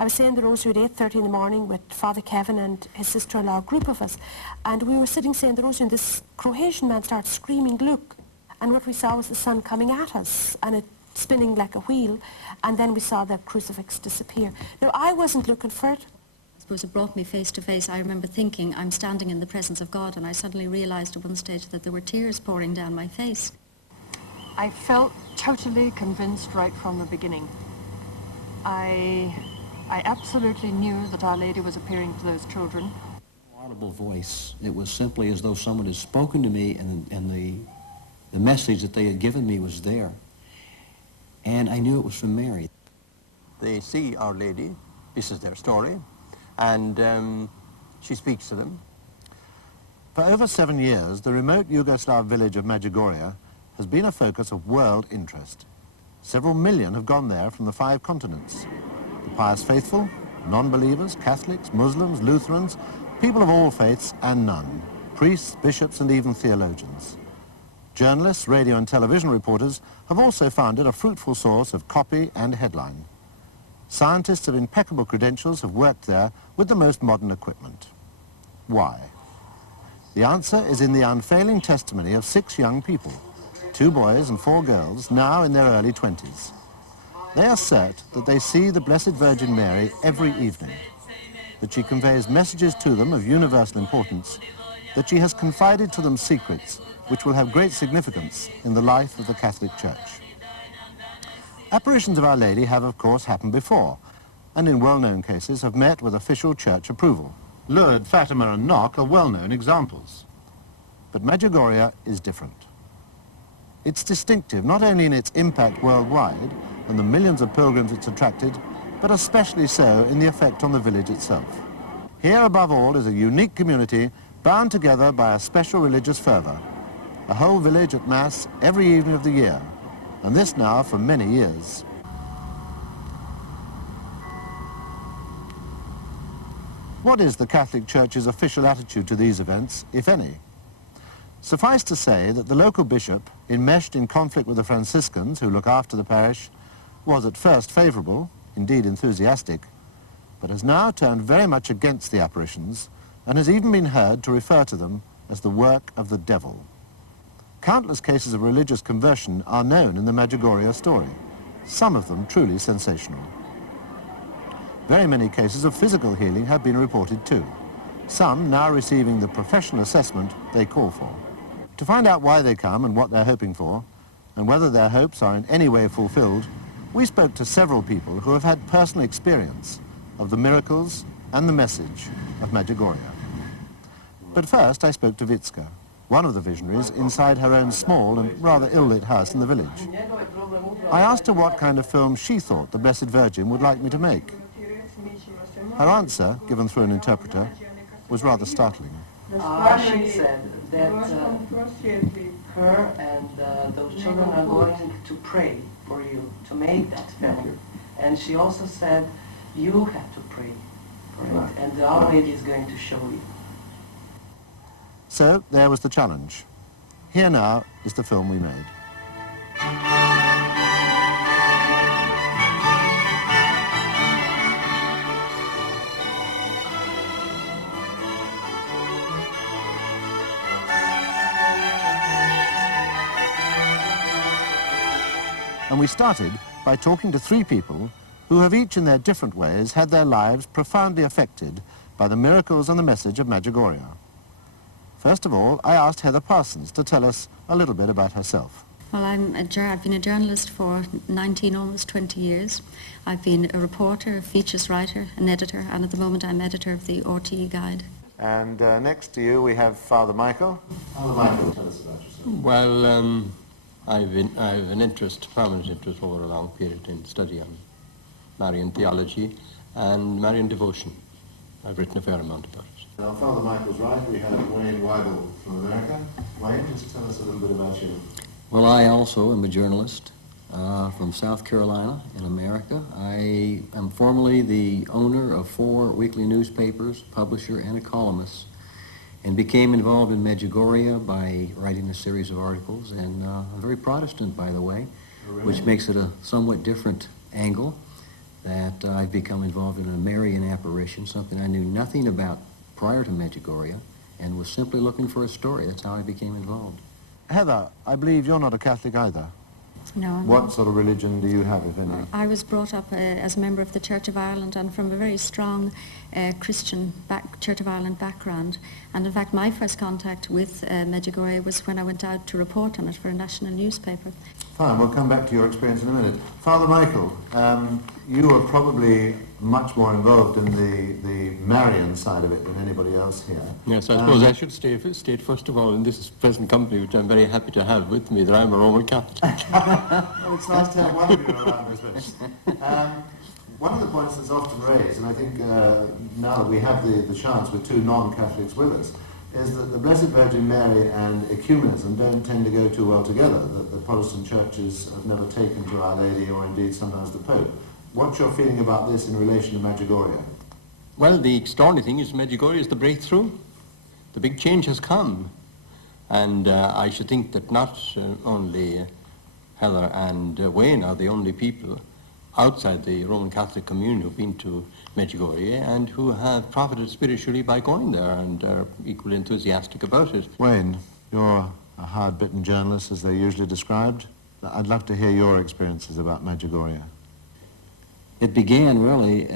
I was saying the rosary at 8:30 in the morning with Father Kevin and his sister-in-law, a group of us, and we were sitting saying the rosary, and this Croatian man started screaming, "Look!" And what we saw was the sun coming at us, and it spinning like a wheel, and then we saw the crucifix disappear. Now, I wasn't looking for it. I suppose it brought me face to face. I remember thinking, I'm standing in the presence of God, and I suddenly realized at one stage that there were tears pouring down my face. I felt totally convinced right from the beginning. I absolutely knew that Our Lady was appearing to those children. Audible voice. It was simply as though someone had spoken to me, and the message that they had given me was there. And I knew it was from Mary. They see Our Lady, this is their story, and she speaks to them. For over 7 years, the remote Yugoslav village of Medjugorje has been a focus of world interest. Several million have gone there from the 5 continents. The pious faithful, non-believers, Catholics, Muslims, Lutherans, people of all faiths and none, priests, bishops and even theologians. Journalists, radio and television reporters have also found it a fruitful source of copy and headline. Scientists of impeccable credentials have worked there with the most modern equipment. Why? The answer is in the unfailing testimony of 6 young people, 2 boys and 4 girls, now in their early 20s. They assert that they see the Blessed Virgin Mary every evening, that she conveys messages to them of universal importance, that she has confided to them secrets which will have great significance in the life of the Catholic Church. Apparitions of Our Lady have, of course, happened before, and in well-known cases have met with official church approval. Lourdes, Fatima and Knock are well-known examples. But Medjugorje is different. It's distinctive not only in its impact worldwide and the millions of pilgrims it's attracted, but especially so in the effect on the village itself. Here, above all, is a unique community bound together by a special religious fervour. A whole village at Mass every evening of the year, and this now for many years. What is the Catholic Church's official attitude to these events, if any? Suffice to say that the local bishop, enmeshed in conflict with the Franciscans who look after the parish, was at first favourable, indeed enthusiastic, but has now turned very much against the apparitions and has even been heard to refer to them as the work of the devil. Countless cases of religious conversion are known in the Medjugorje story, some of them truly sensational. Very many cases of physical healing have been reported too, some now receiving the professional assessment they call for. To find out why they come and what they're hoping for, and whether their hopes are in any way fulfilled, we spoke to several people who have had personal experience of the miracles and the message of Medjugorje. But first I spoke to Vitska, one of the visionaries inside her own small and rather ill-lit house in the village. I asked her what kind of film she thought the Blessed Virgin would like me to make. Her answer, given through an interpreter, was rather startling. She said that her and those children are going to pray for you to make that film. And she also said, you have to pray for it, and Our Lady is going to show you. So there was the challenge. Here now is the film we made. And we started by talking to 3 people who have each in their different ways had their lives profoundly affected by the miracles and the message of Medjugorje. First of all, I asked Heather Parsons to tell us a little bit about herself. Well, I've been a journalist for 19, almost 20 years. I've been a reporter, a features writer, an editor, and at the moment I'm editor of the RTE Guide. And next to you we have Father Michael. Father Michael, tell us about yourself. Well, I've an interest, permanent interest over a long period in study on Marian theology and Marian devotion. I've written a fair amount about it. Now, Father Michael's right. We have Wayne Weibel from America. Wayne, just tell us a little bit about you. Well, I also am a journalist from South Carolina in America. I am formerly the owner of 4 weekly newspapers, publisher and a columnist, and became involved in Medjugorje by writing a series of articles, and I'm very Protestant, by the way, which makes it a somewhat different angle that I've become involved in a Marian apparition, something I knew nothing about prior to Medjugorje, and was simply looking for a story. That's how I became involved. Heather, I believe you're not a Catholic either. No, I'm What not. sort of religion do you have, if any? I was brought up as a member of the Church of Ireland and from a very strong Christian Church of Ireland background. And in fact, my first contact with Medjugorje was when I went out to report on it for a national newspaper. Fine, we'll come back to your experience in a minute. Father Michael, you were probably much more involved in the Marian side of it than anybody else here. Yes, I suppose I should state first of all in this present company, which I'm very happy to have with me, that I'm a Roman Catholic. Well, it's nice to have one of you around, isn't it? One of the points that's often raised, and I think now that we have the chance with two non-Catholics with us, is that the Blessed Virgin Mary and ecumenism don't tend to go too well together, that the Protestant churches have never taken to Our Lady or indeed sometimes the Pope. What's your feeling about this in relation to Medjugorje? Well, the extraordinary thing is Medjugorje is the breakthrough. The big change has come. And I should think that not only Heather and Wayne are the only people outside the Roman Catholic community who've been to Medjugorje and who have profited spiritually by going there and are equally enthusiastic about it. Wayne, you're a hard-bitten journalist, as they're usually described. I'd love to hear your experiences about Medjugorje. It began really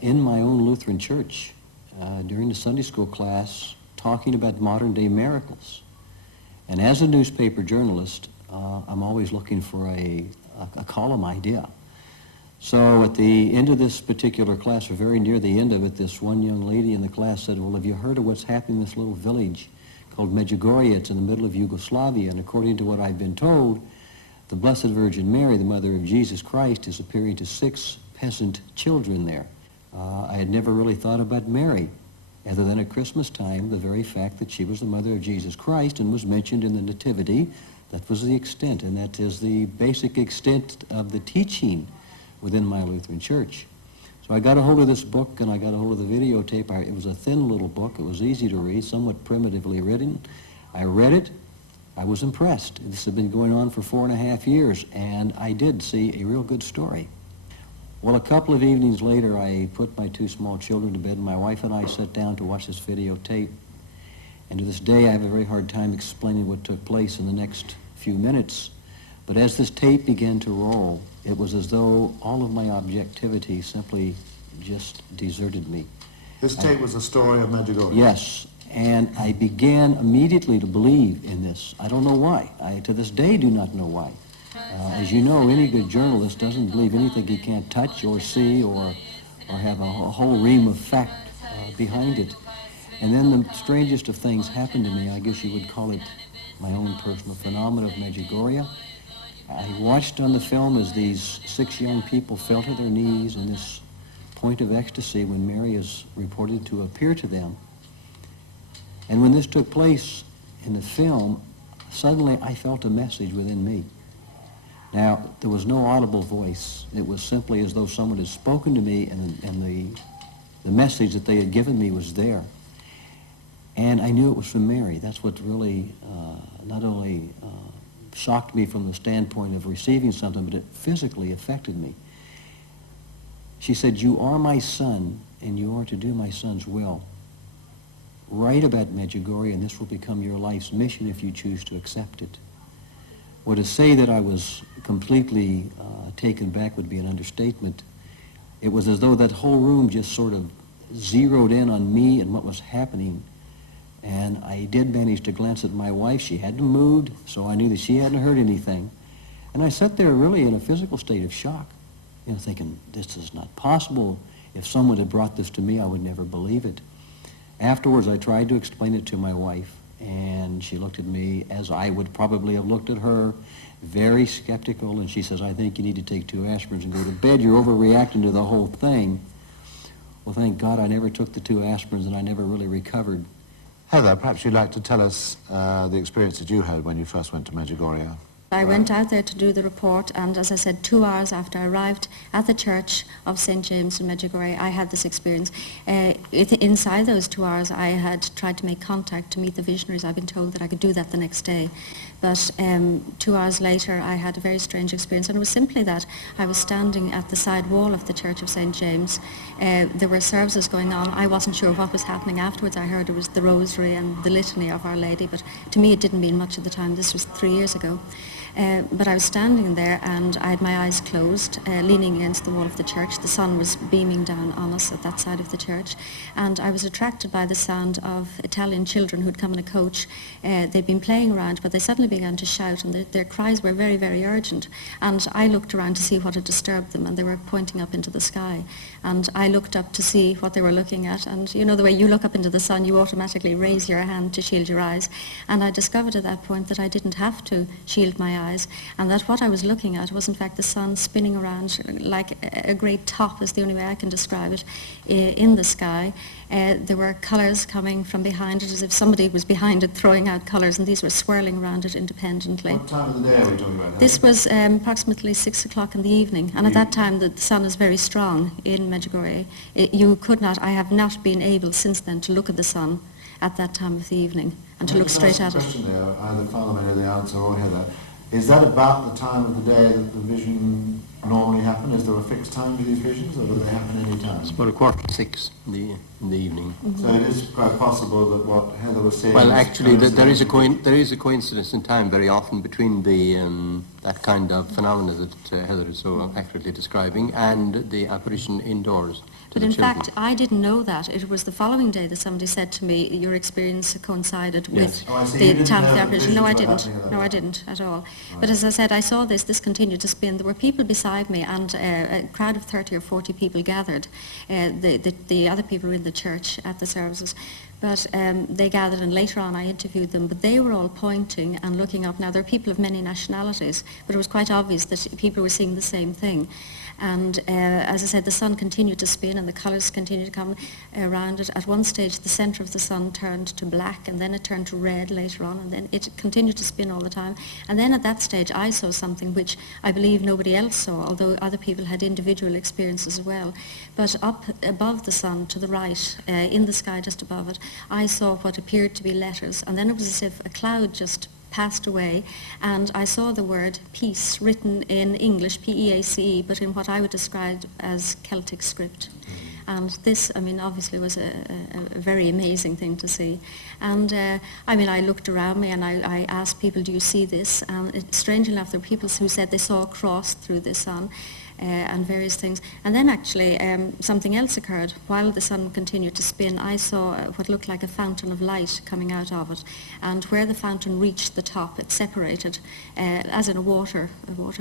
in my own Lutheran church during the Sunday school class talking about modern-day miracles. And as a newspaper journalist, I'm always looking for a column idea. So at the end of this particular class, or very near the end of it, this one young lady in the class said, well, have you heard of what's happening in this little village called Medjugorje? It's in the middle of Yugoslavia, and according to what I've been told, the Blessed Virgin Mary, the mother of Jesus Christ, is appearing to 6 peasant children there. I had never really thought about Mary, other than at Christmas time, the very fact that she was the mother of Jesus Christ and was mentioned in the Nativity. That was the extent, and that is the basic extent of the teaching within my Lutheran church. So I got a hold of this book, and I got a hold of the videotape. It was a thin little book. It was easy to read, somewhat primitively written. I read it. I was impressed. This had been going on for 4.5 years, and I did see a real good story. Well, a couple of evenings later, I put my 2 small children to bed, and my wife and I sat down to watch this videotape. And to this day, I have a very hard time explaining what took place in the next few minutes. But as this tape began to roll, it was as though all of my objectivity simply just deserted me. This tape was a story of Medjugorje. Yes, and I began immediately to believe in this. I don't know why. I, to this day, do not know why. As you know, any good journalist doesn't believe anything he can't touch or see or have a whole ream of fact behind it. And then the strangest of things happened to me. I guess you would call it my own personal phenomenon of Medjugorje. I watched on the film as these 6 young people fell to their knees in this point of ecstasy when Mary is reported to appear to them. And when this took place in the film, suddenly I felt a message within me. Now, there was no audible voice. It was simply as though someone had spoken to me, and the message that they had given me was there. And I knew it was from Mary. That's what really not only shocked me from the standpoint of receiving something, but it physically affected me. She said, "You are my son, and you are to do my son's will. Write about Medjugorje, and this will become your life's mission if you choose to accept it." Well, to say that I was completely taken back would be an understatement. It was as though that whole room just sort of zeroed in on me and what was happening. And I did manage to glance at my wife. She hadn't moved, so I knew that she hadn't heard anything. And I sat there really in a physical state of shock, thinking, this is not possible. If someone had brought this to me, I would never believe it. Afterwards, I tried to explain it to my wife, and she looked at me as I would probably have looked at her, very skeptical, and she says, "I think you need to take 2 aspirins and go to bed. You're overreacting to the whole thing." Well, thank God I never took the 2 aspirins, and I never really recovered. Heather, perhaps you'd like to tell us the experience that you had when you first went to Medjugorje. I went out there to do the report, and as I said, 2 hours after I arrived at the church of St. James in Medjugorje, I had this experience. Inside those 2 hours, I had tried to make contact to meet the visionaries. I've been told that I could do that the next day. But 2 hours later, I had a very strange experience, and it was simply that I was standing at the side wall of the Church of St. James. There were services going on. I wasn't sure what was happening afterwards. I heard it was the Rosary and the Litany of Our Lady, but to me it didn't mean much at the time. This was 3 years ago. But I was standing there and I had my eyes closed, leaning against the wall of the church. The sun was beaming down on us at that side of the church, and I was attracted by the sound of Italian children who'd come in a coach. They'd been playing around, but they suddenly began to shout, and their cries were very, very urgent. And I looked around to see what had disturbed them, and they were pointing up into the sky. And I looked up to see what they were looking at, and you know the way you look up into the sun, you automatically raise your hand to shield your eyes. And I discovered at that point that I didn't have to shield my eyes, and that what I was looking at was in fact the sun spinning around like a great top, is the only way I can describe it, in the sky. There were colours coming from behind it, as if somebody was behind it throwing out colours, and these were swirling around it independently. What time of the day are we talking about? This was approximately 6 o'clock in the evening, and at that time the sun is very strong in Medjugorje. You could not, I have not been able since then to look at the sun at that time of the evening and to look straight at it. Question there, either Father may know the answer or Heather. Is that about the time of the day that the vision normally happen? Is there a fixed time for these visions, or do they happen any time? It's about 5:45 in the evening. So it is quite possible that what Heather was saying... Well, actually, there is a coincidence in time very often between the that kind of phenomena that Heather is so accurately describing and the apparition indoors. But in fact, I didn't know that. It was the following day that somebody said to me, your experience coincided with the time of the apparition. No, I didn't. No, I didn't at all. Right. But as I said, I saw this continued to spin. There were people beside me, and a crowd of 30 or 40 people gathered. The other people were in the church at the services. But they gathered, and later on I interviewed them, but they were all pointing and looking up. Now, there are people of many nationalities, but it was quite obvious that people were seeing the same thing. And as I said, the sun continued to spin and the colours continued to come around it. At one stage, the centre of the sun turned to black, and then it turned to red later on, and then it continued to spin all the time. And then at that stage, I saw something which I believe nobody else saw, although other people had individual experiences as well. But up above the sun, to the right, in the sky just above it, I saw what appeared to be letters, and then it was as if a cloud just passed away, and I saw the word peace written in English, P-E-A-C-E, but in what I would describe as Celtic script. And this, I mean, obviously was a very amazing thing to see. And I mean, I looked around me and I asked people, do you see this? And strangely enough, there were people who said they saw a cross through the sun. And various things. And then actually something else occurred. While the sun continued to spin, I saw what looked like a fountain of light coming out of it. And where the fountain reached the top, it separated, as in a water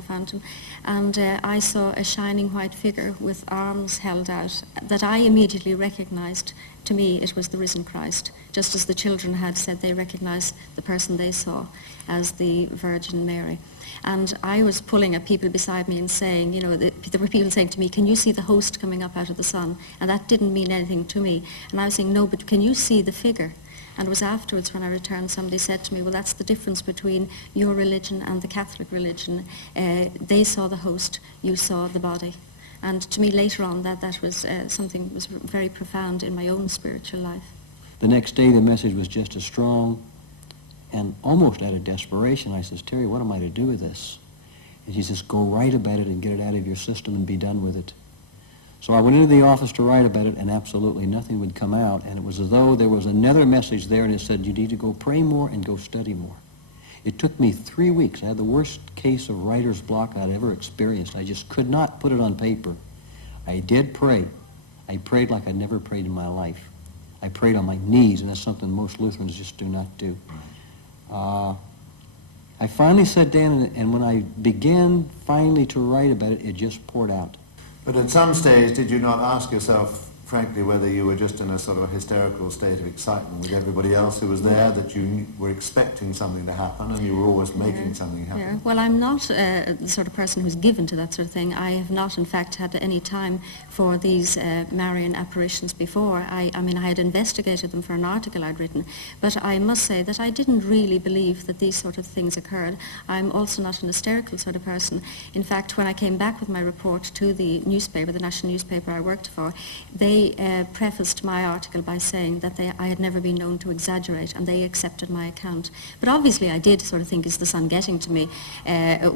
fountain. And I saw a shining white figure with arms held out that I immediately recognized. To me, it was the risen Christ, just as the children had said they recognized the person they saw as the Virgin Mary. And I was pulling at people beside me and saying, you know, there were people saying to me, can you see the host coming up out of the sun? And that didn't mean anything to me. And I was saying, no, but can you see the figure? And it was afterwards when I returned, somebody said to me, well, that's the difference between your religion and the Catholic religion. They saw the host, you saw the body. And to me later on, that was something that was very profound in my own spiritual life. The next day, the message was just as strong, and almost out of desperation, I says, Terry, what am I to do with this? And she says, go write about it and get it out of your system and be done with it. So I went into the office to write about it, and absolutely nothing would come out, and it was as though there was another message there, and it said, you need to go pray more and go study more. It took me 3 weeks. I had the worst case of writer's block I'd ever experienced. I just could not put it on paper. I did pray. I prayed like I'd never prayed in my life. I prayed on my knees, and that's something most Lutherans just do not do. I finally sat down, and when I began finally to write about it, it just poured out. But at some stage, did you not ask yourself, frankly, whether you were just in a sort of hysterical state of excitement with everybody else who was there, that you were expecting something to happen and you were always making something happen? Yeah. Well, I'm not the sort of person who's given to that sort of thing. I have not, in fact, had any time for these Marian apparitions before. I mean, I had investigated them for an article I'd written, but I must say that I didn't really believe that these sort of things occurred. I'm also not an hysterical sort of person. In fact, when I came back with my report to the newspaper, the national newspaper I worked for, they they prefaced my article by saying that I had never been known to exaggerate, and they accepted my account. But obviously I did sort of think, is the sun getting to me?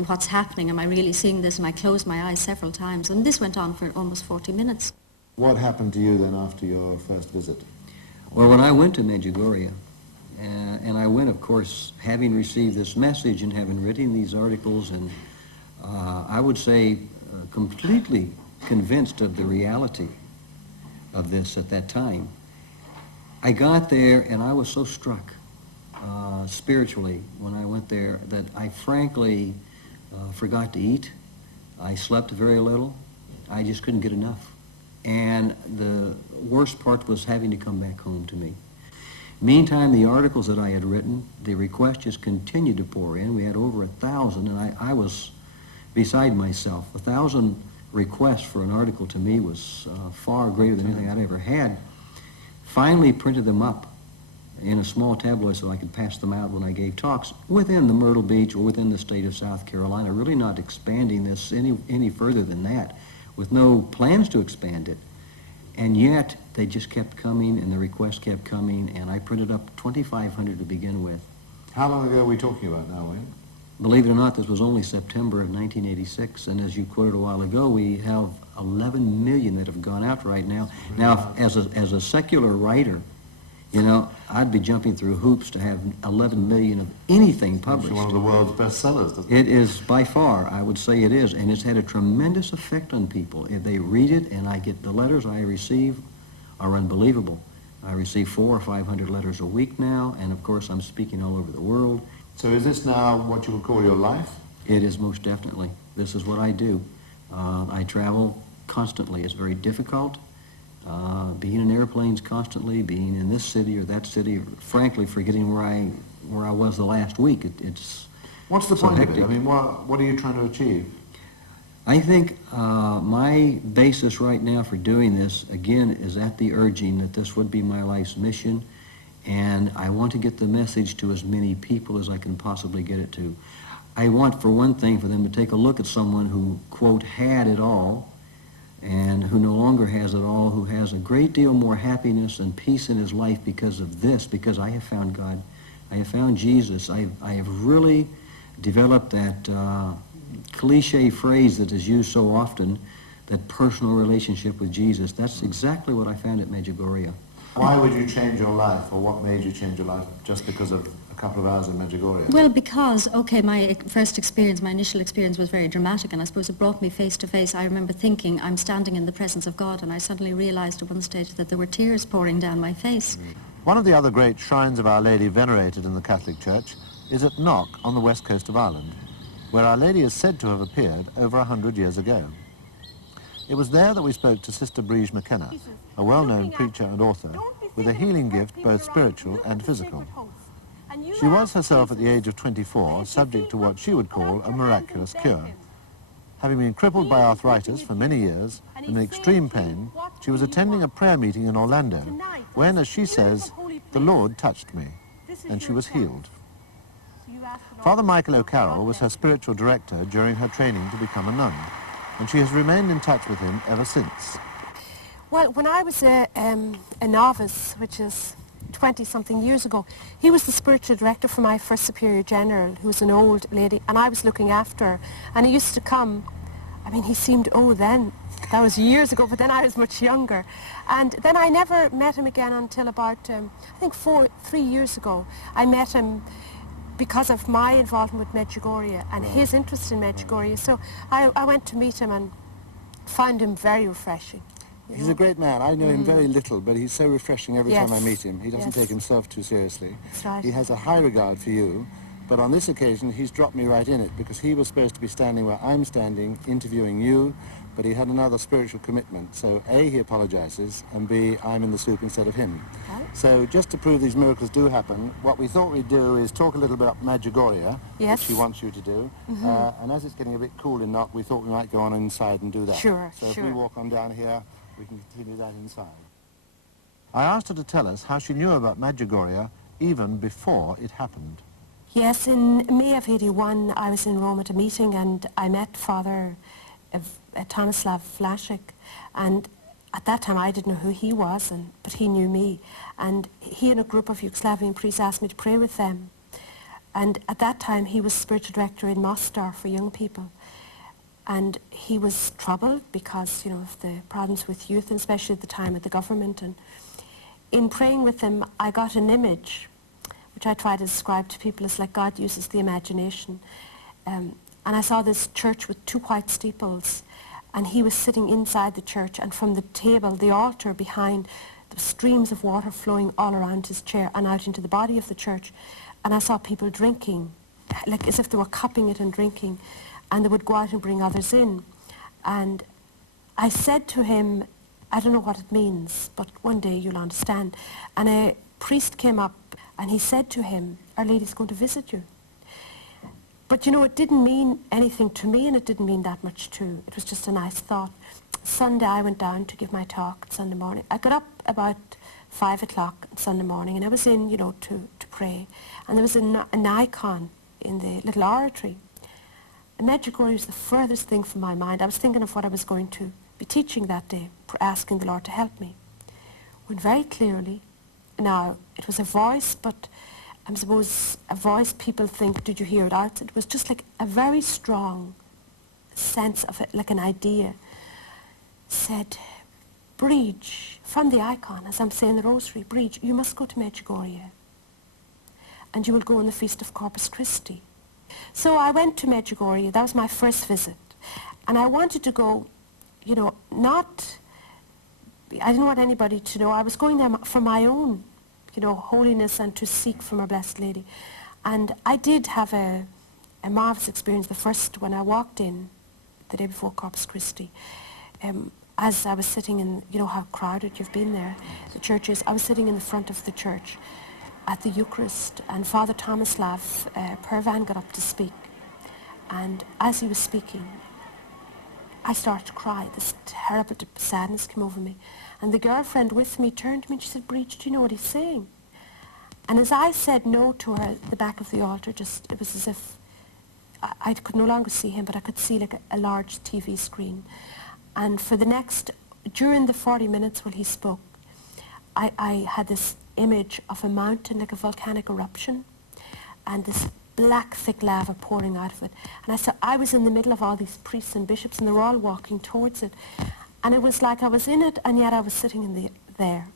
What's happening? Am I really seeing this? And I closed my eyes several times, and this went on for almost 40 minutes. What happened to you then after your first visit? Well, when I went to Medjugorje, and I went, of course, having received this message and having written these articles, and I would say completely convinced of the reality of this at that time. I got there and I was so struck spiritually when I went there that I frankly forgot to eat. I slept very little. I just couldn't get enough. And the worst part was having to come back home to me. Meantime, the articles that I had written, the requests just continued to pour in. We had over 1,000, and I was beside myself. 1,000 requests for an article to me was far greater than anything I'd ever had. Finally printed them up in a small tabloid so I could pass them out when I gave talks within the Myrtle Beach or within the state of South Carolina, really not expanding this any further than that, with no plans to expand it. And yet, they just kept coming, and the requests kept coming, and I printed up 2,500 to begin with. How long ago are we talking about now, Wayne? Believe it or not, this was only September of 1986, and as you quoted a while ago, we have 11 million that have gone out right now. Now, as a secular writer, you know, I'd be jumping through hoops to have 11 million of anything published. It's one of the world's bestsellers, doesn't it? It is by far, I would say it is, and it's had a tremendous effect on people. If they read it, and I get the letters I receive are unbelievable. I receive 400 or 500 letters a week now, and of course I'm speaking all over the world. So is this now what you would call your life? It is most definitely. This is what I do. I travel constantly. It's very difficult. Being in airplanes constantly, being in this city or that city, frankly, forgetting where I was the last week. It's What's the so point of hectic. it? I mean, what are you trying to achieve? I think my basis right now for doing this, again, is at the urging that this would be my life's mission, and I want to get the message to as many people as I can possibly get it to. I want, for one thing, for them to take a look at someone who, quote, had it all, and who no longer has it all, who has a great deal more happiness and peace in his life because of this, because I have found God. I have found Jesus. I have really developed that cliche phrase that is used so often, that personal relationship with Jesus. That's exactly what I found at Medjugorje. Why would you change your life, or what made you change your life just because of a couple of hours in Medjugorje? Well, because, okay, my first experience, my initial experience was very dramatic, and I suppose it brought me face to face. I remember thinking, I'm standing in the presence of God, and I suddenly realized at one stage that there were tears pouring down my face. One of the other great shrines of Our Lady venerated in the Catholic Church is at Knock on the west coast of Ireland, where Our Lady is said to have appeared over 100 years ago. It was there that we spoke to Sister Briege McKenna, a well-known preacher and author, with a healing gift both spiritual and physical. She was herself at the age of 24 subject to what she would call a miraculous cure. Having been crippled by arthritis for many years and in extreme pain, she was attending a prayer meeting in Orlando when, as she says, the Lord touched me, and she was healed. Father Michael O'Carroll was her spiritual director during her training to become a nun, and she has remained in touch with him ever since. Well, when I was a novice, which is 20-something years ago, he was the spiritual director for my first Superior General, who was an old lady, and I was looking after her. And he used to come, I mean, he seemed old then. That was years ago, but then I was much younger. And then I never met him again until about, I think 3 years ago. I met him because of my involvement with Medjugorje and his interest in Medjugorje. So I went to meet him and found him very refreshing. He's a great man. I know him very little, but he's so refreshing every time I meet him. He doesn't take himself too seriously. That's right. He has a high regard for you, but on this occasion he's dropped me right in it, because he was supposed to be standing where I'm standing, interviewing you, but he had another spiritual commitment. So A, he apologizes, and B, I'm in the soup instead of him. Right. So just to prove these miracles do happen, what we thought we'd do is talk a little about Medjugorje, Yes. which he wants you to do. And as it's getting a bit cool in Knock, we thought we might go on inside and do that. Sure, So if we sure. walk on down here, we can continue that inside. I asked her to tell us how she knew about Medjugorje even before it happened. Yes, in May of '81, I was in Rome at a meeting, and I met Father Stanislav Vlasic, and at that time I didn't know who he was, but he knew me. And he and a group of Yugoslavian priests asked me to pray with them. And at that time he was spiritual director in Mostar for young people. And he was troubled because, of the problems with youth, and especially at the time of the government. And in praying with him, I got an image, which I try to describe to people as like God uses the imagination. And I saw this church with 2 white steeples, and he was sitting inside the church, and from the table, the altar behind, the streams of water flowing all around his chair and out into the body of the church. And I saw people drinking, like as if they were cupping it and drinking, and they would go out and bring others in. And I said to him, I don't know what it means, but one day you'll understand. And a priest came up and he said to him, Our Lady's going to visit you. But it didn't mean anything to me, and it didn't mean that much too. It was just a nice thought. Sunday I went down to give my talk Sunday morning. I got up about 5 o'clock on Sunday morning, and I was in, to pray. And there was an icon in the little oratory. And Medjugorje was the furthest thing from my mind. I was thinking of what I was going to be teaching that day, asking the Lord to help me. When very clearly, now it was a voice, but I suppose a voice people think, did you hear it out? It was just like a very strong sense of it, like an idea, said, Bridge, from the icon, as I'm saying the rosary, Bridge, you must go to Medjugorje, and you will go on the Feast of Corpus Christi. So I went to Medjugorje. That was my first visit, and I wanted to go, not, I didn't want anybody to know. I was going there for my own holiness and to seek from Our Blessed Lady. And I did have a marvellous experience the first when I walked in the day before Corpus Christi. As I was sitting in, how crowded you've been there, the church is, I was sitting in the front of the church at the Eucharist, and Father Tomislav Pervan got up to speak. And as he was speaking, I started to cry. This terrible sadness came over me. And the girlfriend with me turned to me and she said, Breach, do you know what he's saying? And as I said no to her at the back of the altar, it was as if I could no longer see him, but I could see like a large TV screen. And for during the 40 minutes while he spoke, I had this image of a mountain, like a volcanic eruption, and this black, thick lava pouring out of it. And I was in the middle of all these priests and bishops, and they were all walking towards it. And it was like I was in it, and yet I was sitting there.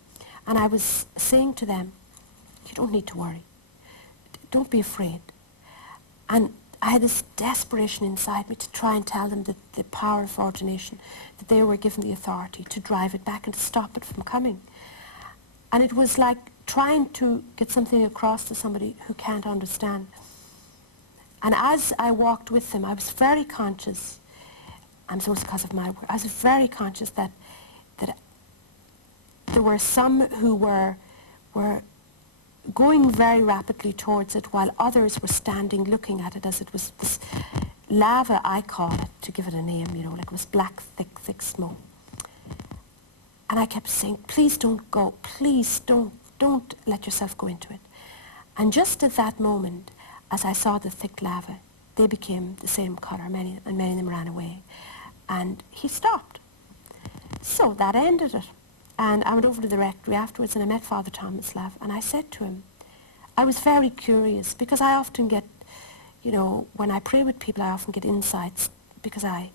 And I was saying to them, you don't need to worry. Don't be afraid. And I had this desperation inside me to try and tell them that the power of ordination, that they were given the authority to drive it back and to stop it from coming. And it was like trying to get something across to somebody who can't understand. And as I walked with them, I was very conscious, I'm supposed because of my work, I was very conscious that there were some who were going very rapidly towards it, while others were standing looking at it as it was this lava, I call it, to give it a name, like it was black, thick smoke. And I kept saying, please don't go, please don't let yourself go into it. And just at that moment, as I saw the thick lava, they became the same colour, many of them ran away. And he stopped. So that ended it. And I went over to the rectory afterwards and I met Father Tomislav, and I said to him, I was very curious, because I often get, when I pray with people, I often get insights, because I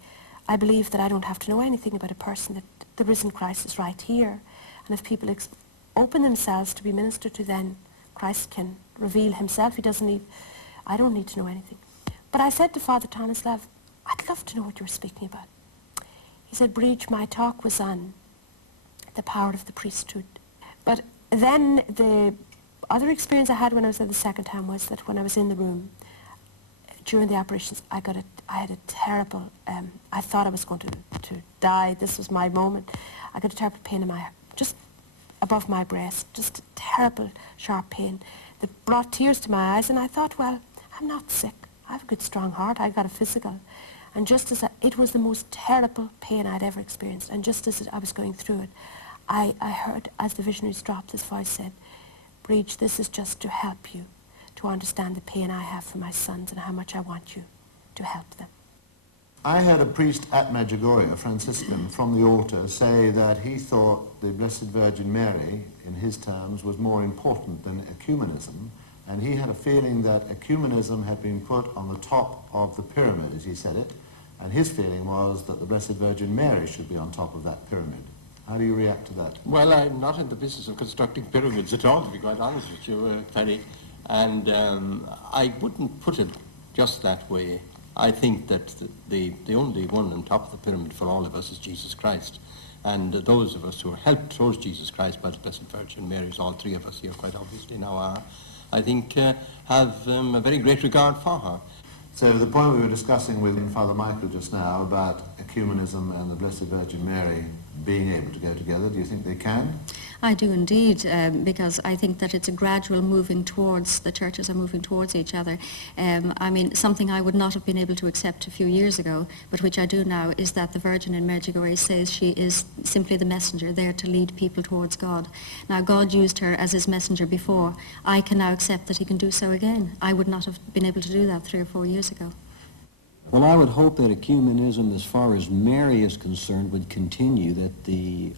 believe that I don't have to know anything about a person, that the risen Christ is right here. And if people open themselves to be ministered to, then Christ can reveal himself. I don't need to know anything. But I said to Father Tomislav, I'd love to know what you were speaking about. He said, Breach, my talk was on the power of the priesthood. But then the other experience I had when I was there the second time was that when I was in the room, during the apparitions, I had a terrible, I thought I was going to die. This was my moment. I got a terrible pain in just above my breast, just a terrible, sharp pain that brought tears to my eyes. And I thought, well, I'm not sick. I have a good, strong heart. I got a physical. And just as it was the most terrible pain I'd ever experienced, and just as I was going through it, I heard, as the visionaries dropped, this voice said, Breach, this is just to help you to understand the pain I have for my sons and how much I want you to help them. I heard a priest at Medjugorje, a Franciscan, from the altar say that he thought the Blessed Virgin Mary, in his terms, was more important than ecumenism, and he had a feeling that ecumenism had been put on the top of the pyramid, as he said it, and his feeling was that the Blessed Virgin Mary should be on top of that pyramid. How do you react to that? Well, I'm not in the business of constructing pyramids at all, to be quite honest with you, Paddy. And I wouldn't put it just that way. I think that the only one on top of the pyramid for all of us is Jesus Christ. And those of us who are helped towards Jesus Christ by the Blessed Virgin Mary, as all three of us here quite obviously now are, I think have a very great regard for her. So the point we were discussing with Father Michael just now about ecumenism and the Blessed Virgin Mary being able to go together, do you think they can? I do indeed, because I think that it's a gradual moving towards, the churches are moving towards each other. I mean, something I would not have been able to accept a few years ago, but which I do now, is that the Virgin in Medjugorje says she is simply the messenger there to lead people towards God. Now, God used her as his messenger before. I can now accept that he can do so again. I would not have been able to do that 3 or 4 years ago. Well, I would hope that ecumenism, as far as Mary is concerned, would continue, that the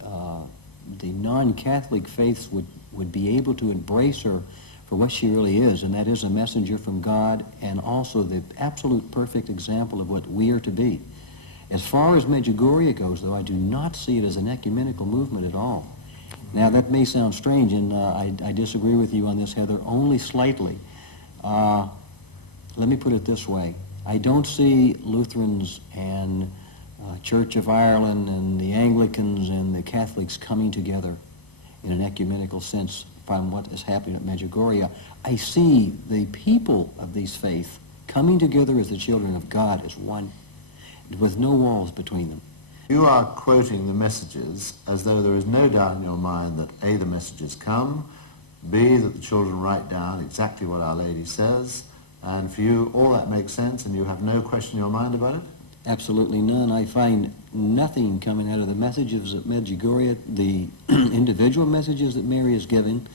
non-Catholic faiths would be able to embrace her for what she really is, and that is a messenger from God and also the absolute perfect example of what we are to be. As far as Medjugorje goes, though, I do not see it as an ecumenical movement at all. Now, that may sound strange, and I disagree with you on this, Heather, only slightly. Let me put it this way. I don't see Lutherans and Church of Ireland and the Anglicans and the Catholics coming together in an ecumenical sense from what is happening at Medjugorje. I see the people of these faiths coming together as the children of God as one, with no walls between them. You are quoting the messages as though there is no doubt in your mind that A, the messages come, B, that the children write down exactly what Our Lady says, and for you all that makes sense and you have no question in your mind about it? Absolutely none. I find nothing coming out of the messages at Medjugorje, the individual messages that Mary is giving,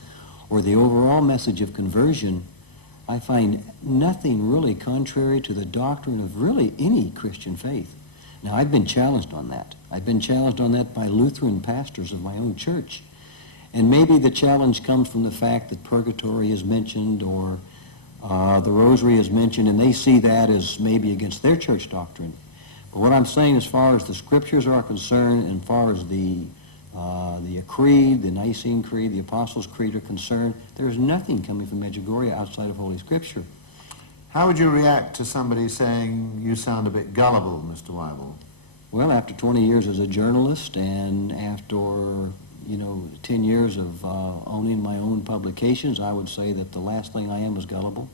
or the overall message of conversion. I find nothing really contrary to the doctrine of really any Christian faith. Now, I've been challenged on that. I've been challenged on that by Lutheran pastors of my own church. And maybe the challenge comes from the fact that purgatory is mentioned or the rosary is mentioned, and they see that as maybe against their church doctrine. But what I'm saying, as far as the scriptures are concerned, and as far as the Creed, the Nicene Creed, the Apostles' Creed are concerned, there's nothing coming from Medjugorje outside of Holy Scripture. How would you react to somebody saying you sound a bit gullible, Mr. Weibel? Well, after 20 years as a journalist and after 10 years of owning my own publications, I would say that the last thing I am is gullible.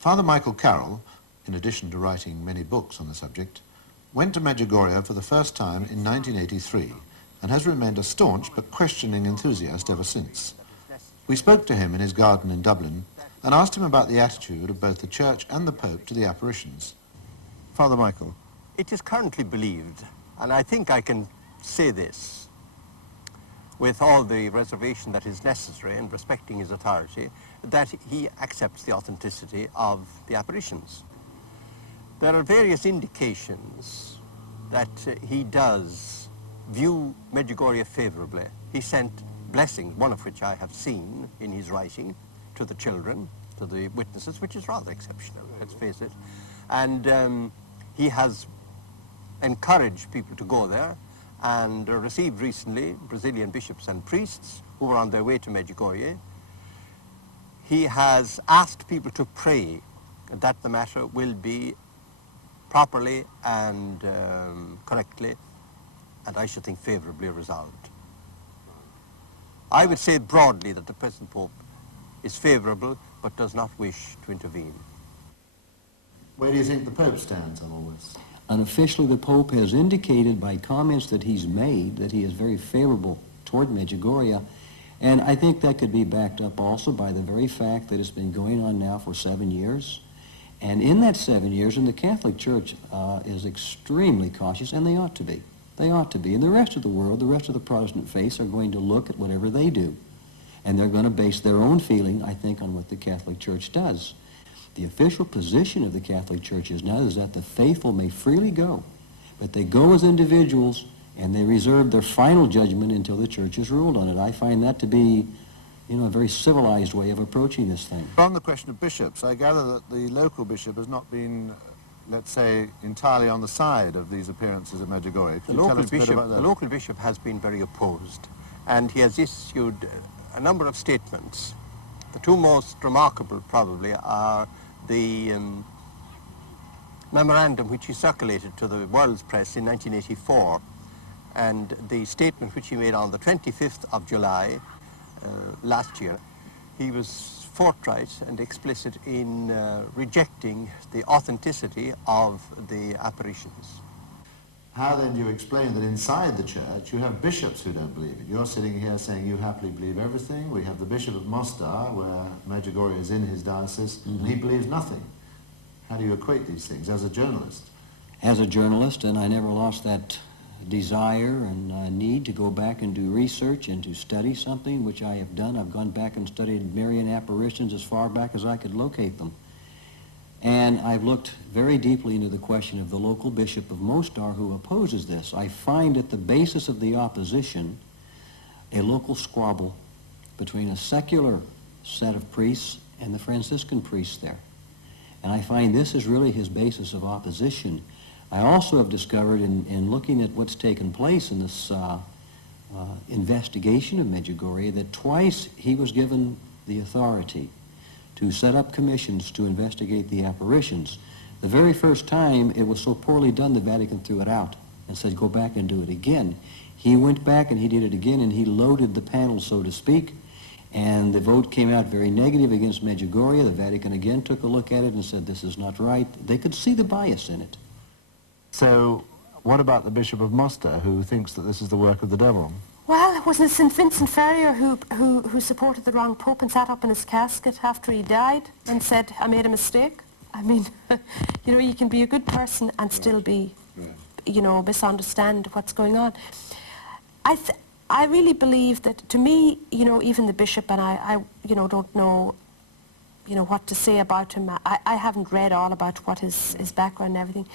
Father Michael Carroll, in addition to writing many books on the subject, went to Medjugorje for the first time in 1983 and has remained a staunch but questioning enthusiast ever since. We spoke to him in his garden in Dublin and asked him about the attitude of both the Church and the Pope to the apparitions. Father Michael. It is currently believed, and I think I can say this with all the reservation that is necessary in respecting his authority, that he accepts the authenticity of the apparitions. There are various indications that he does view Medjugorje favorably. He sent blessings, one of which I have seen in his writing, to the children, to the witnesses, which is rather exceptional, let's face it. And he has encouraged people to go there, and received recently Brazilian bishops and priests who were on their way to Medjugorje. He has asked people to pray that the matter will be properly and correctly, and I should think favorably resolved. I would say broadly that the present Pope is favorable but does not wish to intervene. Where do you think the Pope stands on all this? Unofficially, the Pope has indicated by comments that he's made that he is very favorable toward Medjugorje, and I think that could be backed up also by the very fact that it's been going on now for 7 years. And in that 7 years, and the Catholic Church is extremely cautious, and they ought to be. They ought to be. And the rest of the world, the rest of the Protestant faiths are going to look at whatever they do. And they're going to base their own feeling, I think, on what the Catholic Church does. The official position of the Catholic Church is now is that the faithful may freely go, but they go as individuals and they reserve their final judgment until the Church has ruled on it. I find that to be, you know, a very civilized way of approaching this thing. On the question of bishops, I gather that the local bishop has not been, let's say, entirely on the side of these appearances at Medjugorje. The Can you tell us a bit about the that? local bishop has been very opposed, and he has issued a number of statements. The two most remarkable, probably, are the memorandum which he circulated to the world's press in 1984, and the statement which he made on the 25th of July last year. He was forthright and explicit in rejecting the authenticity of the apparitions. How then do you explain that inside the church you have bishops who don't believe it? You're sitting here saying you happily believe everything. We have the Bishop of Mostar, where Medjugorje is in his diocese, and he believes nothing. How do you equate these things as a journalist? As a journalist, and I never lost that desire and need to go back and do research and to study something, which I have done. I've gone back and studied Marian apparitions as far back as I could locate them. And I've looked very deeply into the question of the local bishop of Mostar who opposes this. I find at the basis of the opposition a local squabble between a secular set of priests and the Franciscan priests there. And I find this is really his basis of opposition. I also have discovered in looking at what's taken place in this investigation of Medjugorje that twice he was given the authority to set up commissions to investigate the apparitions. The very first time it was so poorly done the Vatican threw it out and said go back and do it again. He went back and he did it again and he loaded the panel, so to speak, and the vote came out very negative against Medjugorje. The Vatican again took a look at it and said this is not right. They could see the bias in it. So what about the Bishop of Mostar who thinks that this is the work of the devil? Well, wasn't it St. Vincent Ferrier who supported the wrong pope and sat up in his casket after he died and said, I made a mistake? I mean, you know, you can be a good person and still be, you know, misunderstand what's going on. I really believe that, to me, you know, even the bishop, and I you know, don't know, you know, what to say about him. I haven't read all about what his background and everything.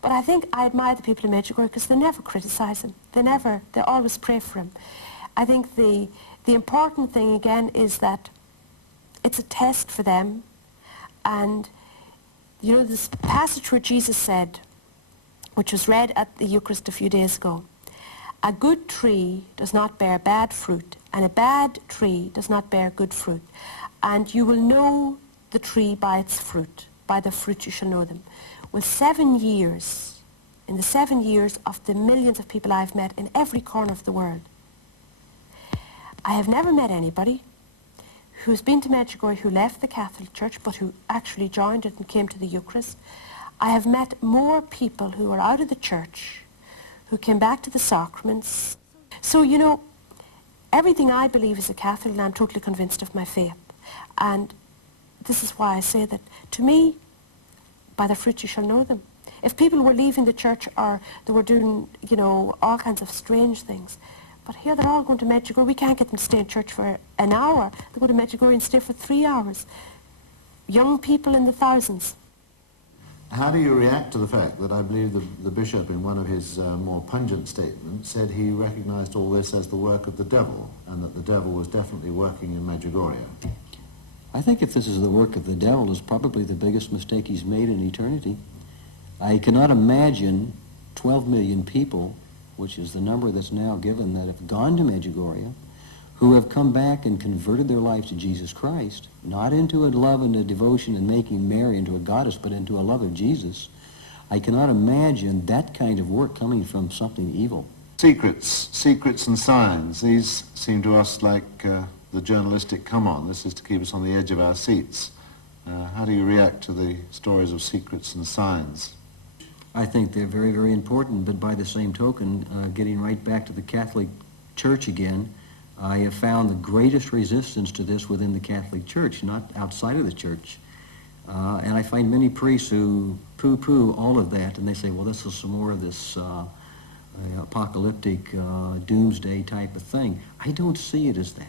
But I think I admire the people in Medjugorje because they never criticise him. They always pray for him. I think the important thing, again, is that it's a test for them. And, you know, this passage where Jesus said, which was read at the Eucharist a few days ago, a good tree does not bear bad fruit, and a bad tree does not bear good fruit. And you will know the tree by its fruit. By the fruit you shall know them. Well, 7 years, in the 7 years of the millions of people I've met in every corner of the world, I have never met anybody who's been to Medjugorje who left the Catholic Church but who actually joined it and came to the Eucharist. I have met more people who are out of the church, who came back to the sacraments. So, you know, everything I believe as a Catholic, and I'm totally convinced of my faith. And this is why I say that, to me, by their fruit you shall know them. If people were leaving the church or they were doing, you know, all kinds of strange things, but here they're all going to Medjugorje. We can't get them to stay in church for an hour. They go to Medjugorje and stay for 3 hours. Young people in the thousands. How do you react to the fact that I believe the bishop in one of his more pungent statements said he recognized all this as the work of the devil and that the devil was definitely working in Medjugorje? I think if this is the work of the devil, it's probably the biggest mistake he's made in eternity. I cannot imagine 12 million people, which is the number that's now given, that have gone to Medjugorje, who have come back and converted their lives to Jesus Christ, not into a love and a devotion and making Mary into a goddess, but into a love of Jesus. I cannot imagine that kind of work coming from something evil. Secrets and signs, these seem to us like the journalistic come-on. This is to keep us on the edge of our seats. How do you react to the stories of secrets and signs? I think they're very, very important, but by the same token, getting right back to the Catholic Church again, I have found the greatest resistance to this within the Catholic Church, not outside of the Church. And I find many priests who poo-poo all of that, and they say, well, this is some more of this apocalyptic doomsday type of thing. I don't see it as that.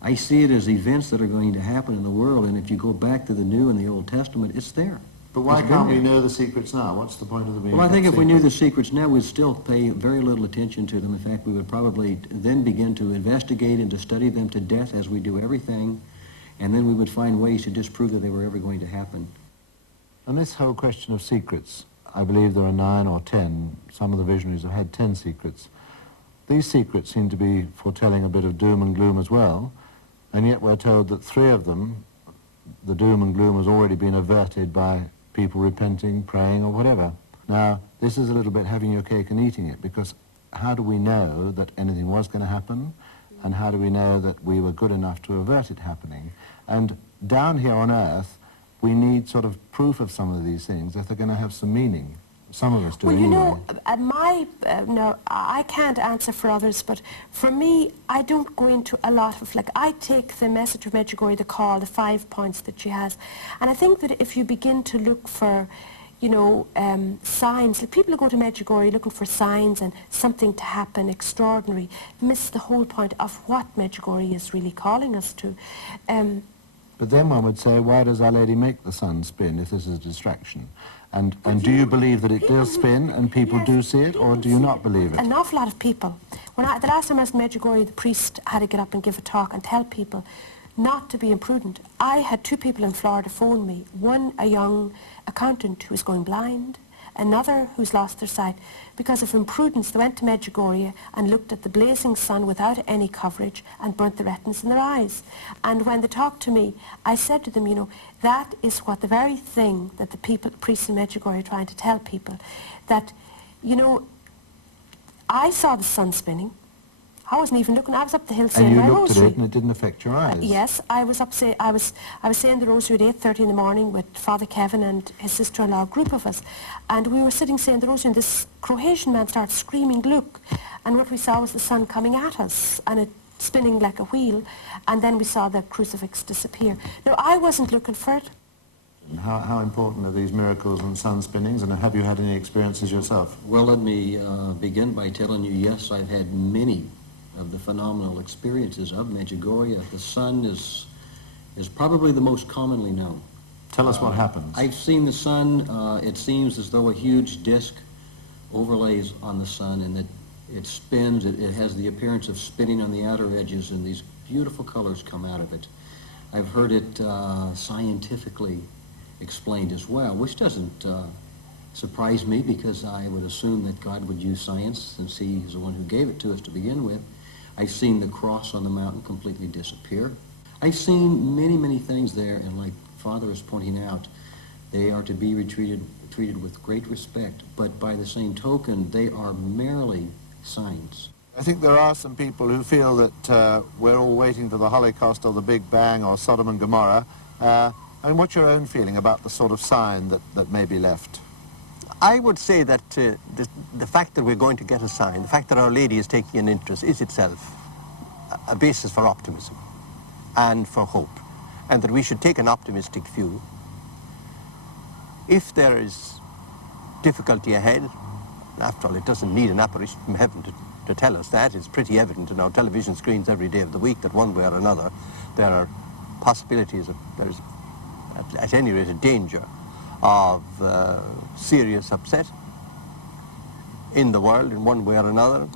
I see it as events that are going to happen in the world, and if you go back to the New and the Old Testament, it's there. But why It's can't been we there. know the secrets now? What's the point of them being Well, I think if we knew the secret? secrets now, we'd still pay very little attention to them. In fact, we would probably then begin to investigate and to study them to death as we do everything, and then we would find ways to disprove that they were ever going to happen. And this whole question of secrets, I believe there are 9 or 10. Some of the visionaries have had 10 secrets. These secrets seem to be foretelling a bit of doom and gloom as well, and yet we're told that 3 of them, the doom and gloom has already been averted by people repenting, praying, or whatever. Now, this is a little bit having your cake and eating it, because how do we know that anything was going to happen, and how do we know that we were good enough to avert it happening? And down here on Earth, we need sort of proof of some of these things if they're going to have some meaning. Some of us do Well, you anyway. know, no, I can't answer for others, but for me, I don't go into a lot of, like, I take the message of Medjugorje, the call, the 5 points that she has, and I think that if you begin to look for, you know, signs, like people who go to Medjugorje looking for signs and something to happen extraordinary, miss the whole point of what Medjugorje is really calling us to. But then one would say, why does Our Lady make the sun spin if this is a distraction? And do you believe that it does spin and people do see it, or do you not believe it? An awful lot of people. The last time I was in Medjugorje, the priest had to get up and give a talk and tell people not to be imprudent. I had 2 people in Florida phone me. One, a young accountant who was going blind, another who's lost their sight. Because of imprudence, they went to Medjugorje and looked at the blazing sun without any coverage and burnt the retinas in their eyes. And when they talked to me, I said to them, you know, that is what the very thing that the priests in Medjugorje are trying to tell people, that, you know, I saw the sun spinning. I wasn't even looking. I was up the hill saying And you my looked rosary. at it and it didn't affect your eyes? Yes, I was up say I was saying the rosary at 8:30 in the morning with Father Kevin and his sister-in-law, a group of us, and we were sitting saying the rosary, and this Croatian man started screaming, "Look!" And what we saw was the sun coming at us, and it spinning like a wheel, and then we saw the crucifix disappear. Now, I wasn't looking for it. How important are these miracles and sun spinnings, and have you had any experiences yourself? Well, let me begin by telling you, yes, I've had many of the phenomenal experiences of Medjugorje. The sun is probably the most commonly known. Tell us what happens. I've seen the sun. It seems as though a huge disk overlays on the sun, and that it spins. It has the appearance of spinning on the outer edges, and these beautiful colors come out of it. I've heard it scientifically explained as well, which doesn't surprise me, because I would assume that God would use science, since he is the one who gave it to us to begin with. I've seen the cross on the mountain completely disappear. I've seen many, many things there, and like Father is pointing out, they are to be treated with great respect, but by the same token, they are merely signs. I think there are some people who feel that we're all waiting for the Holocaust or the Big Bang or Sodom and Gomorrah. And what's your own feeling about the sort of sign that may be left? I would say that the fact that we're going to get a sign, the fact that Our Lady is taking an interest, is itself a basis for optimism and for hope, and that we should take an optimistic view. If there is difficulty ahead, after all, it doesn't need an apparition from heaven to tell us that. It's pretty evident in our television screens every day of the week that one way or another there are possibilities, there is at any rate a danger of serious upset in the world in one way or another.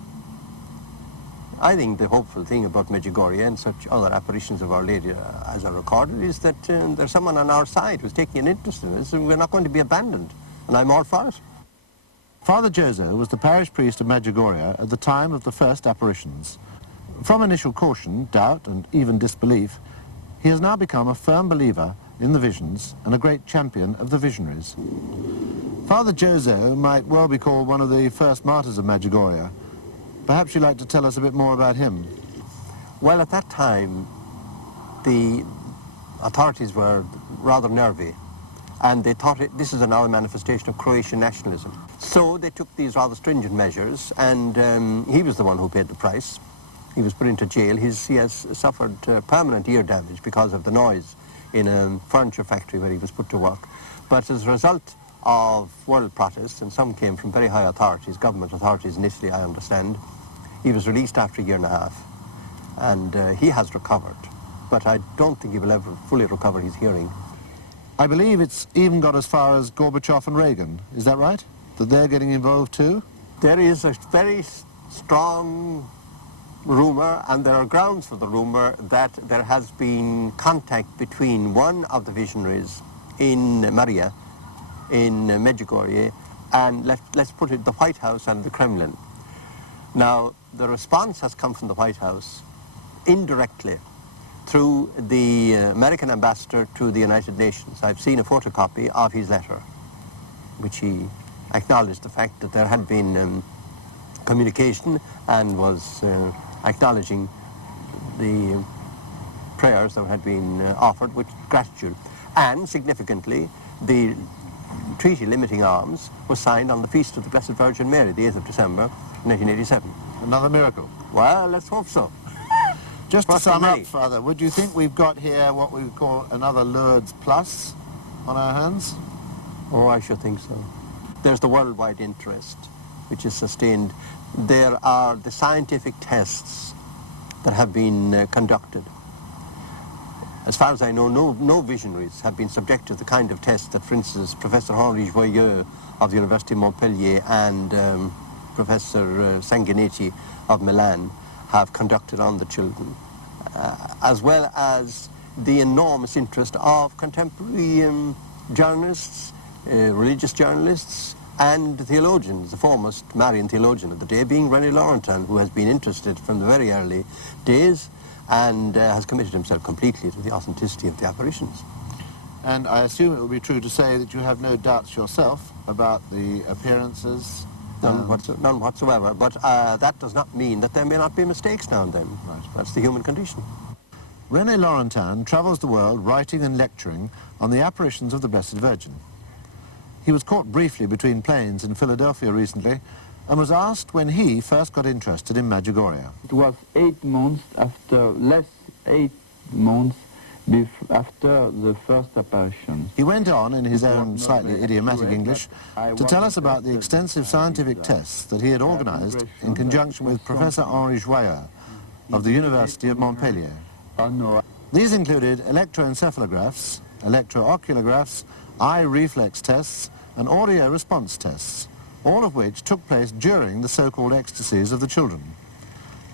I think the hopeful thing about Medjugorje and such other apparitions of Our Lady as are recorded is that there's someone on our side who's taking an interest in us, and we're not going to be abandoned, and I'm all for it. Father Jozo was the parish priest of Medjugorje at the time of the first apparitions. From initial caution, doubt, and even disbelief, he has now become a firm believer in the visions and a great champion of the visionaries. Father Jozo might well be called one of the first martyrs of Medjugorje. Perhaps you'd like to tell us a bit more about him. Well, at that time, the authorities were rather nervy, and they thought this is another manifestation of Croatian nationalism. So they took these rather stringent measures, and he was the one who paid the price. He was put into jail. He has suffered permanent ear damage because of the noise in a furniture factory where he was put to work. But as a result of world protests, and some came from very high authorities, government authorities in Italy, I understand, he was released after a year and a half, and he has recovered. but I don't think he will ever fully recover his hearing. I believe it's even got as far as Gorbachev and Reagan. Is that right? That they're getting involved too? There is a very strong rumour, and there are grounds for the rumour, that there has been contact between one of the visionaries in Maria, in Medjugorje, and let's put it, the White House and the Kremlin. Now, the response has come from the White House indirectly through the American ambassador to the United Nations. I've seen a photocopy of his letter, which he acknowledged the fact that there had been communication and was acknowledging the prayers that had been offered with gratitude. And significantly, the treaty limiting arms was signed on the feast of the Blessed Virgin Mary, the 8th of December, 1987. Another miracle. Well, let's hope so. Just to Plus sum many. up, Father, would you think we've got here what we call another Lourdes Plus on our hands? Oh, I should think so. There's the worldwide interest, which is sustained. There are the scientific tests that have been conducted. As far as I know, no visionaries have been subject to the kind of tests that, for instance, Professor Henri Joyeux of the University of Montpellier and Professor Sanguinetti of Milan have conducted on the children, as well as the enormous interest of contemporary journalists, religious journalists, and theologians, the foremost Marian theologian of the day being René Laurentin, who has been interested from the very early days and has committed himself completely to the authenticity of the apparitions. And I assume it will be true to say that you have no doubts yourself about the appearances? None whatsoever, but that does not mean that there may not be mistakes now and then. Right. That's the human condition. René Laurentin travels the world writing and lecturing on the apparitions of the Blessed Virgin. He was caught briefly between planes in Philadelphia recently and was asked when he first got interested in Medjugorje. It was 8 months after, 8 months after the first apparition. He went on, in his own slightly idiomatic English, to tell us about the extensive scientific tests that he had organized in conjunction with Professor Henri Joyeux of the University of Montpellier. These included electroencephalographs, electrooculographs, eye reflex tests, and audio response tests, all of which took place during the so-called ecstasies of the children.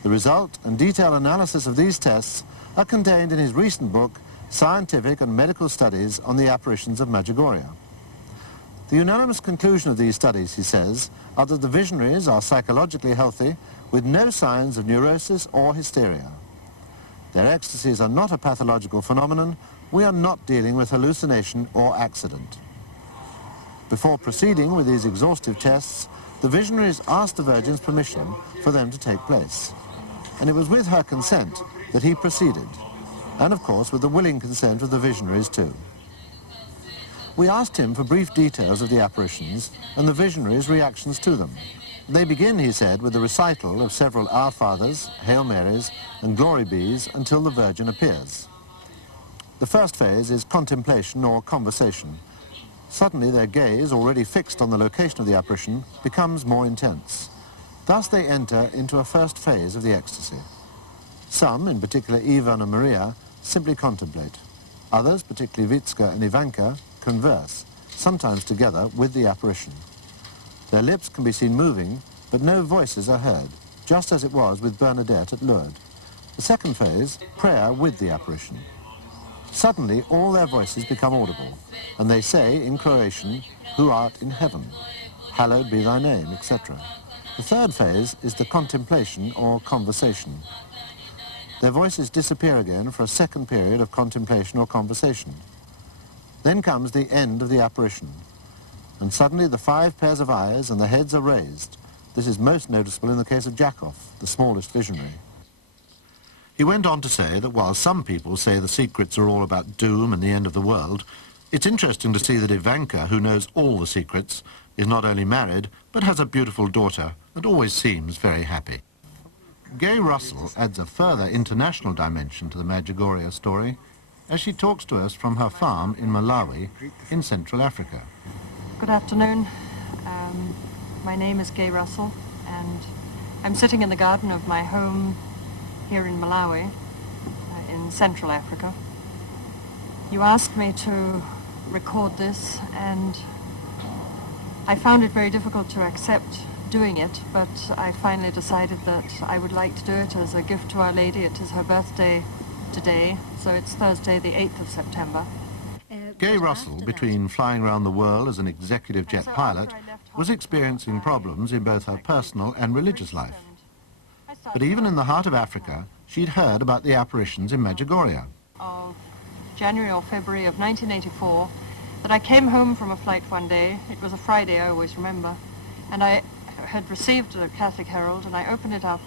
The result and detailed analysis of these tests are contained in his recent book, Scientific and Medical Studies on the Apparitions of Medjugorje. The unanimous conclusion of these studies, he says, are that the visionaries are psychologically healthy with no signs of neurosis or hysteria. Their ecstasies are not a pathological phenomenon. We are not dealing with hallucination or accident. Before proceeding with these exhaustive tests, the visionaries asked the Virgin's permission for them to take place. And it was with her consent that he proceeded, and of course with the willing consent of the visionaries too. We asked him for brief details of the apparitions and the visionaries' reactions to them. They begin, he said, with the recital of several Our Fathers, Hail Marys, and Glory Bees until the Virgin appears. The first phase is contemplation or conversation. Suddenly their gaze, already fixed on the location of the apparition, becomes more intense. Thus they enter into a first phase of the ecstasy. Some, in particular Ivan and Maria, simply contemplate. Others, particularly Vitska and Ivanka, converse, sometimes together with the apparition. Their lips can be seen moving, but no voices are heard, just as it was with Bernadette at Lourdes. The second phase, prayer with the apparition. Suddenly all their voices become audible, and they say in Croatian, "Who art in heaven, hallowed be thy name," etc. The third phase is the contemplation or conversation. Their voices disappear again for a second period of contemplation or conversation. Then comes the end of the apparition, and suddenly the 5 pairs of eyes and the heads are raised. This is most noticeable in the case of Jakov, the smallest visionary. He went on to say that while some people say the secrets are all about doom and the end of the world, it's interesting to see that Ivanka, who knows all the secrets, is not only married, but has a beautiful daughter and always seems very happy. Gay Russell adds a further international dimension to the Medjugorje story as she talks to us from her farm in Malawi in Central Africa. Good afternoon. My name is Gay Russell, and I'm sitting in the garden of my home here in Malawi, in in Central Africa. You asked me to record this, and I found it very difficult to accept doing it, but I finally decided that I would like to do it as a gift to Our Lady. It is her birthday today, so it's Thursday the 8th of September. Gay Russell, between flying around the world as an executive jet pilot, was experiencing problems in both her personal and religious life. But even in the heart of Africa, she'd heard about the apparitions in Medjugorje. Of January or February of 1984, that I came home from a flight one day. It was a Friday, I always remember, and I had received a Catholic Herald, and I opened it up,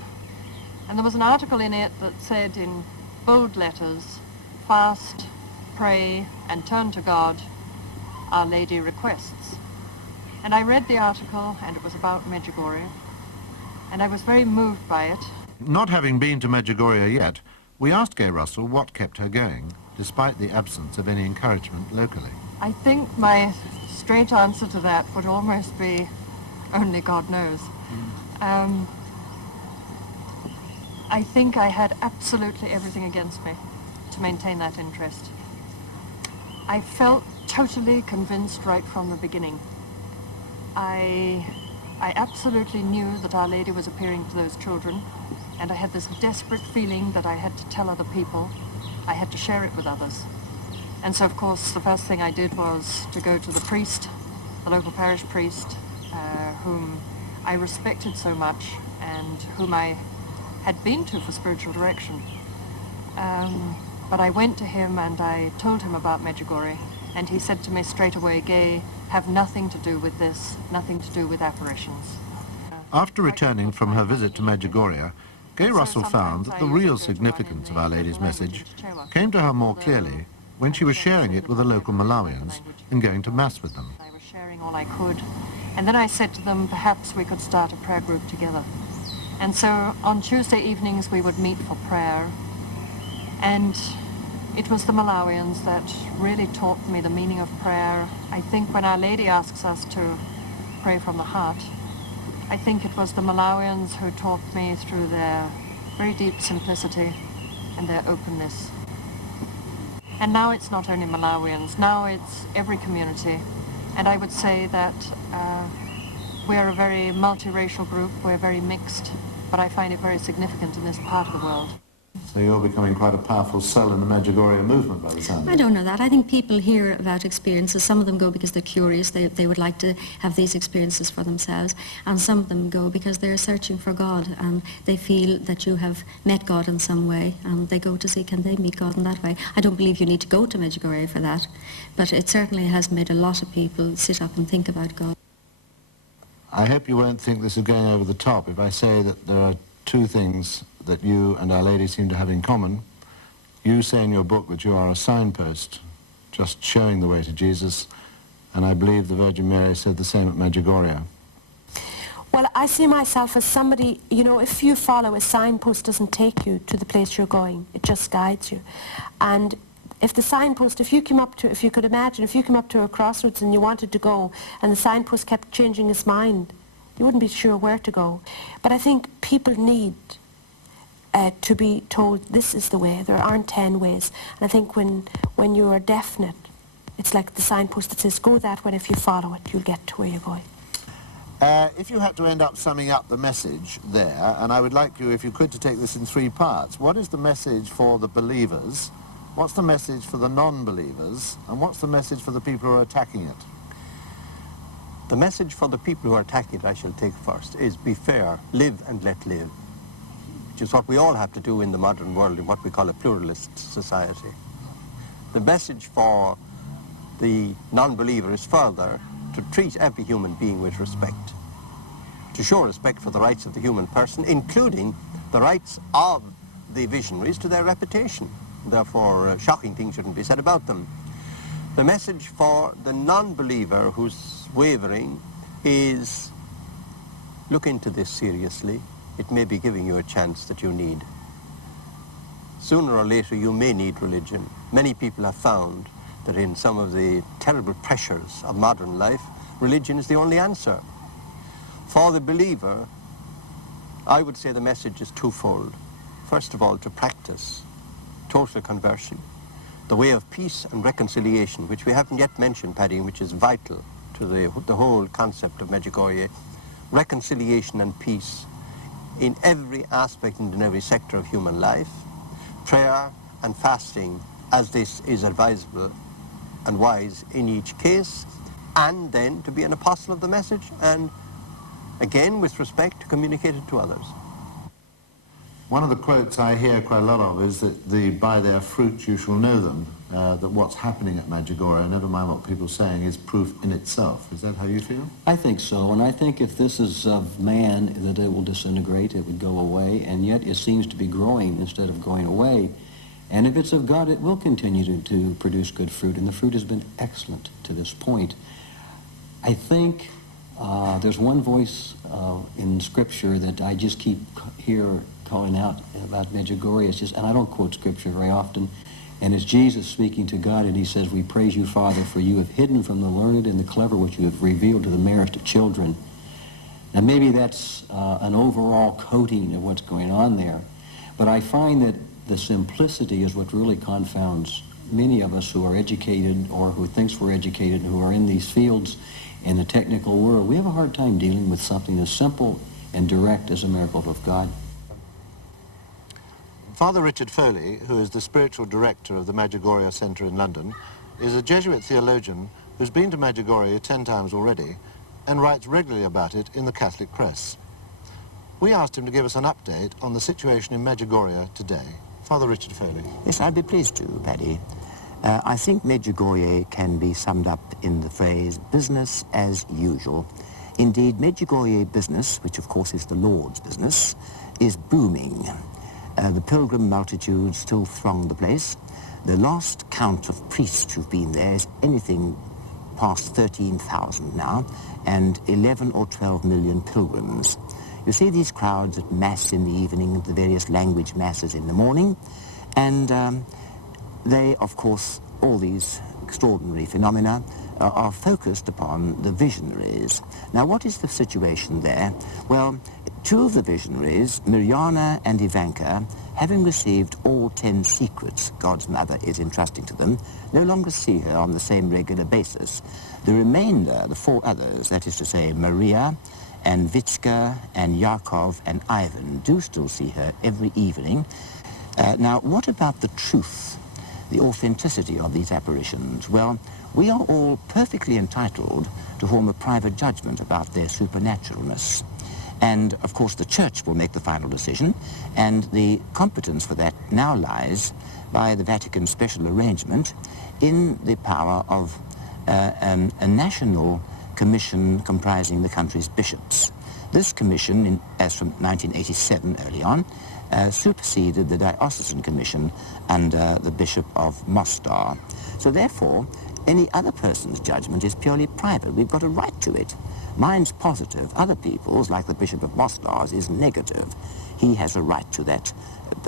and there was an article in it that said in bold letters, "Fast, pray, and turn to God, Our Lady requests." And I read the article, and it was about Medjugorje, and I was very moved by it. Not having been to Medjugorje yet, we asked Gay Russell what kept her going, despite the absence of any encouragement locally. I think my straight answer to that would almost be, only God knows. I think I had absolutely everything against me to maintain that interest. I felt totally convinced right from the beginning. I absolutely knew that Our Lady was appearing to those children, and I had this desperate feeling that I had to tell other people. I had to share it with others. And so, of course, the first thing I did was to go to the priest, the local parish priest, whom I respected so much and whom I had been to for spiritual direction. But I went to him and I told him about Medjugorje, and he said to me straight away, "Gay, have nothing to do with this, nothing to do with apparitions." After returning from her visit to Medjugorje, Gay Russell found that the real significance of Our Lady's message came to her more clearly when she was sharing it with the local Malawians and going to Mass with them. I was sharing all I could, and then I said to them, perhaps we could start a prayer group together. And so on Tuesday evenings we would meet for prayer, and it was the Malawians that really taught me the meaning of prayer. I think when Our Lady asks us to pray from the heart, I think it was the Malawians who taught me through their very deep simplicity and their openness. And now it's not only Malawians, now it's every community. And I would say that we're a very multiracial group, we're very mixed, but I find it very significant in this part of the world. So you're becoming quite a powerful cell in the Medjugorje movement by the sound of it. I don't know that. I think people hear about experiences. Some of them go because they're curious. They would like to have these experiences for themselves. And some of them go because they're searching for God and they feel that you have met God in some way. And they go to see, can they meet God in that way? I don't believe you need to go to Medjugorje for that. But it certainly has made a lot of people sit up and think about God. I hope you won't think this is going over the top if I say that there are two things that you and Our Lady seem to have in common. You say in your book that you are a signpost, just showing the way to Jesus, and I believe the Virgin Mary said the same at Medjugorje. Well, I see myself as somebody, you know, if you follow, a signpost doesn't take you to the place you're going, it just guides you. And if the signpost, if you could imagine, if you came up to a crossroads and you wanted to go, and the signpost kept changing his mind, you wouldn't be sure where to go. But I think people need to be told this is the way. There aren't 10 ways. And I think when you are definite, it's like the signpost that says go that way, and if you follow it, you'll get to where you're going. If you had to end up summing up the message there, and I would like you, if you could, to take this in 3 parts. What is the message for the believers? What's the message for the non-believers? And what's the message for the people who are attacking it? The message for the people who are attacking it, I shall take first, is be fair, live and let live, which is what we all have to do in the modern world in what we call a pluralist society. The message for the non-believer is further to treat every human being with respect, to show respect for the rights of the human person, including the rights of the visionaries to their reputation. Therefore, shocking things shouldn't be said about them. The message for the non-believer who's wavering is, look into this seriously. It may be giving you a chance that you need. Sooner or later, you may need religion. Many people have found that in some of the terrible pressures of modern life, religion is the only answer. For the believer, I would say the message is twofold. First of all, to practice total conversion, the way of peace and reconciliation, which we haven't yet mentioned, Paddy, which is vital to the whole concept of Medjugorje, reconciliation and peace in every aspect and in every sector of human life, prayer and fasting as this is advisable and wise in each case, and then to be an apostle of the message, and again with respect to communicate it to others. One of the quotes I hear quite a lot of is that by their fruit you shall know them, that what's happening at Medjugorje, never mind what people are saying, is proof in itself. Is that how you feel? I think so, and I think if this is of man, that it will disintegrate, it would go away, and yet it seems to be growing instead of going away. And if it's of God, it will continue to produce good fruit, and the fruit has been excellent to this point. I think there's one voice in Scripture that I just keep calling out about Medjugorje. It's just, and I don't quote Scripture very often, and it's Jesus speaking to God, and he says, "We praise you, Father, for you have hidden from the learned and the clever what you have revealed to the merest of children." Now maybe that's an overall coating of what's going on there, but I find that the simplicity is what really confounds many of us who are educated or who thinks we're educated, who are in these fields in the technical world. We have a hard time dealing with something as simple and direct as a miracle of God. Father Richard Foley, who is the spiritual director of the Medjugorje Centre in London, is a Jesuit theologian who's been to Medjugorje 10 times already and writes regularly about it in the Catholic press. We asked him to give us an update on the situation in Medjugorje today. Father Richard Foley. Yes, I'd be pleased to, Paddy. I think Medjugorje can be summed up in the phrase business as usual. Indeed, Medjugorje business, which of course is the Lord's business, is booming. The pilgrim multitudes still throng the place. The last count of priests who've been there is anything past 13,000 now, and 11 or 12 million pilgrims. You see these crowds at Mass in the evening, the various language Masses in the morning, and they, of course, all these extraordinary phenomena are focused upon the visionaries. Now, what is the situation there? Well, two of the visionaries, Mirjana and Ivanka, having received all 10 secrets God's mother is entrusting to them, no longer see her on the same regular basis. The remainder, the 4 others, that is to say Maria and Vitska and Yakov and Ivan, do still see her every evening. Now, what about the truth, the authenticity of these apparitions? Well, we are all perfectly entitled to form a private judgment about their supernaturalness. And, of course, the Church will make the final decision, and the competence for that now lies, by the Vatican special arrangement, in the power of a national commission comprising the country's bishops. This commission, as from 1987 early on, superseded the diocesan commission under the Bishop of Mostar. So therefore, any other person's judgment is purely private. We've got a right to it. Mine's positive. Other people's, like the Bishop of Mostar's, is negative. He has a right to that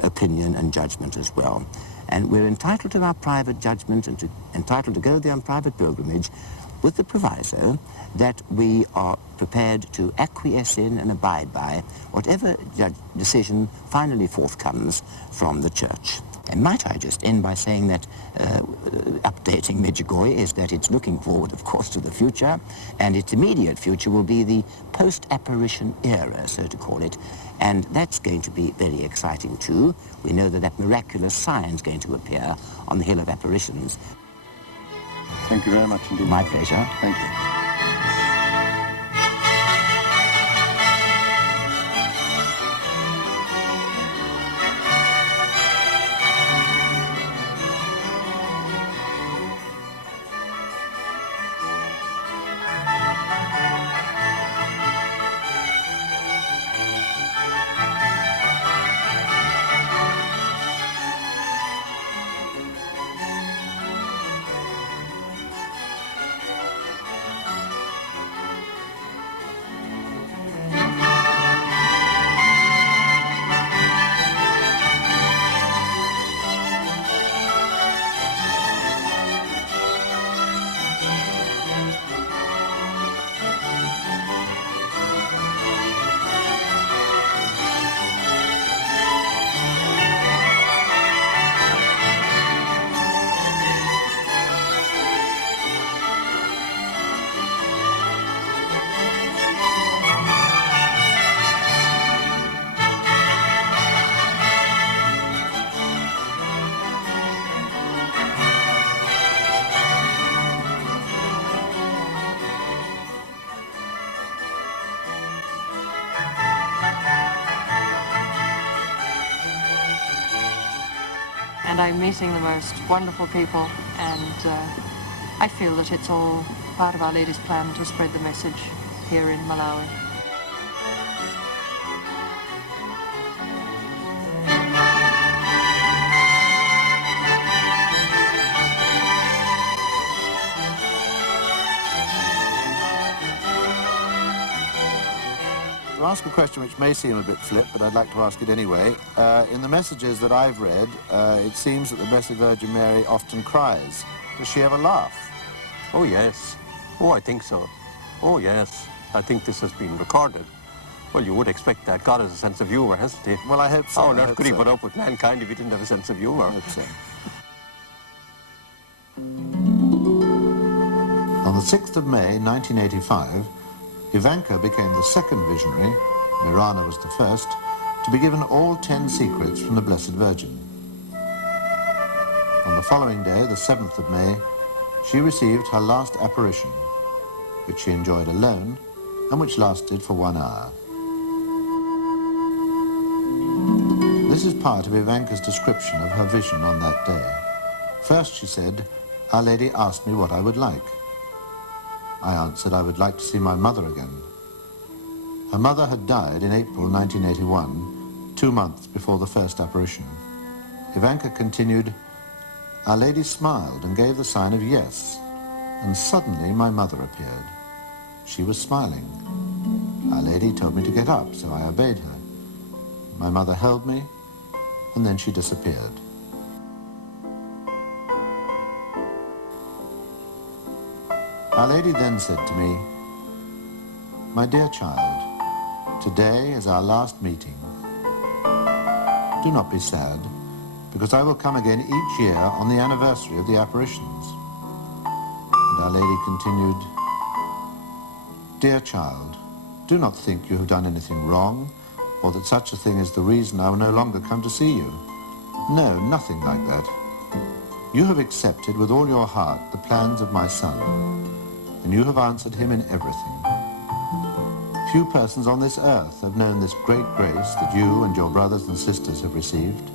opinion and judgment as well. And we're entitled to our private judgment and entitled to go there on private pilgrimage with the proviso that we are prepared to acquiesce in and abide by whatever decision finally forthcomes from the Church. And might I just end by saying that updating Medjugorje is that it's looking forward, of course, to the future, and its immediate future will be the post-apparition era, so to call it, and that's going to be very exciting too. We know that that miraculous sign is going to appear on the Hill of Apparitions. Thank you very much indeed. My pleasure. Thank you. and I'm meeting the most wonderful people, and I feel that it's all part of Our Lady's plan to spread the message here in Malawi. To ask a question which may seem a bit flip, but I'd like to ask it anyway. In the messages that I've read, it seems that the Blessed Virgin Mary often cries. Does she ever laugh? Oh, yes. Oh, I think so. Oh, yes. I think this has been recorded. Well, you would expect that. God has a sense of humour, hasn't he? Well, I hope so. How I on earth hope could he so. put up with mankind if he didn't have a sense of humour? I hope so. On the 6th of May, 1985, Ivanka became the second visionary, Mirana was the first, to be given all 10 secrets from the Blessed Virgin. On the following day, the 7th of May, she received her last apparition, which she enjoyed alone and which lasted for 1 hour. This is part of Ivanka's description of her vision on that day. First, she said, Our Lady asked me what I would like. I answered I would like to see my mother again. Her mother had died in April 1981, 2 months before the first apparition. Ivanka continued, Our Lady smiled and gave the sign of yes, and suddenly my mother appeared. She was smiling. Our Lady told me to get up, so I obeyed her. My mother held me, and then she disappeared. Our Lady then said to me, My dear child, today is our last meeting. Do not be sad, because I will come again each year on the anniversary of the apparitions. And Our Lady continued, Dear child, do not think you have done anything wrong, or that such a thing is the reason I will no longer come to see you. No, nothing like that. You have accepted with all your heart the plans of my Son, and you have answered him in everything. Few persons on this earth have known this great grace that you and your brothers and sisters have received.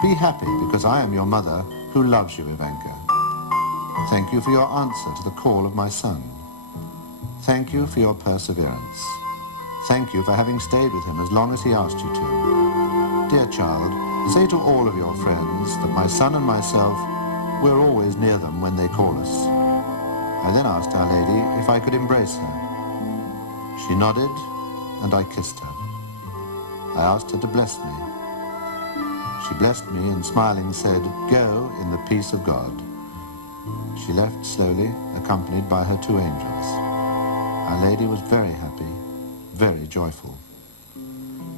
Be happy, because I am your mother, who loves you, Ivanka. Thank you for your answer to the call of my Son. Thank you for your perseverance. Thank you for having stayed with him as long as he asked you to. Dear child, say to all of your friends that my Son and myself, we're always near them when they call us. I then asked Our Lady if I could embrace her. She nodded, and I kissed her. I asked her to bless me. She blessed me and smiling said, Go in the peace of God. She left slowly, accompanied by her 2 angels. Our Lady was very happy, very joyful.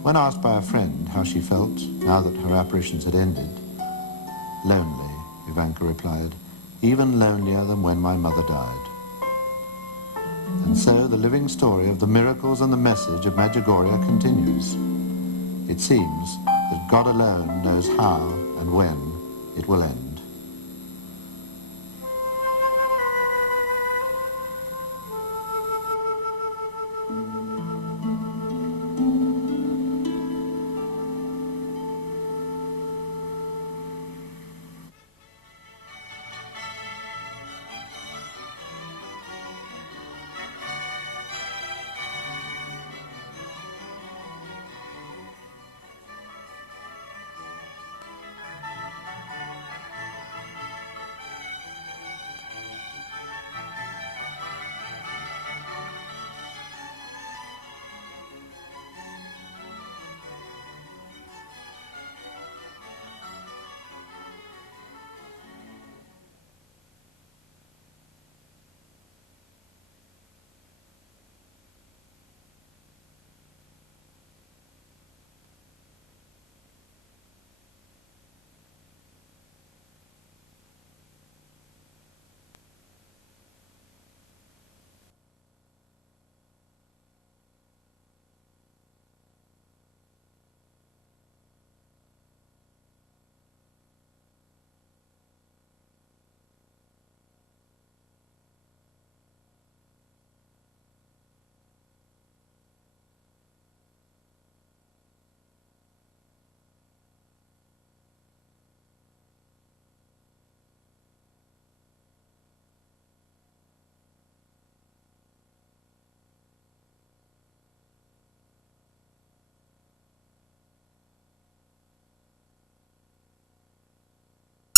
When asked by a friend how she felt now that her apparitions had ended, lonely, Ivanka replied, even lonelier than when my mother died. And so the living story of the miracles and the message of Medjugorje continues. It seems that God alone knows how and when it will end.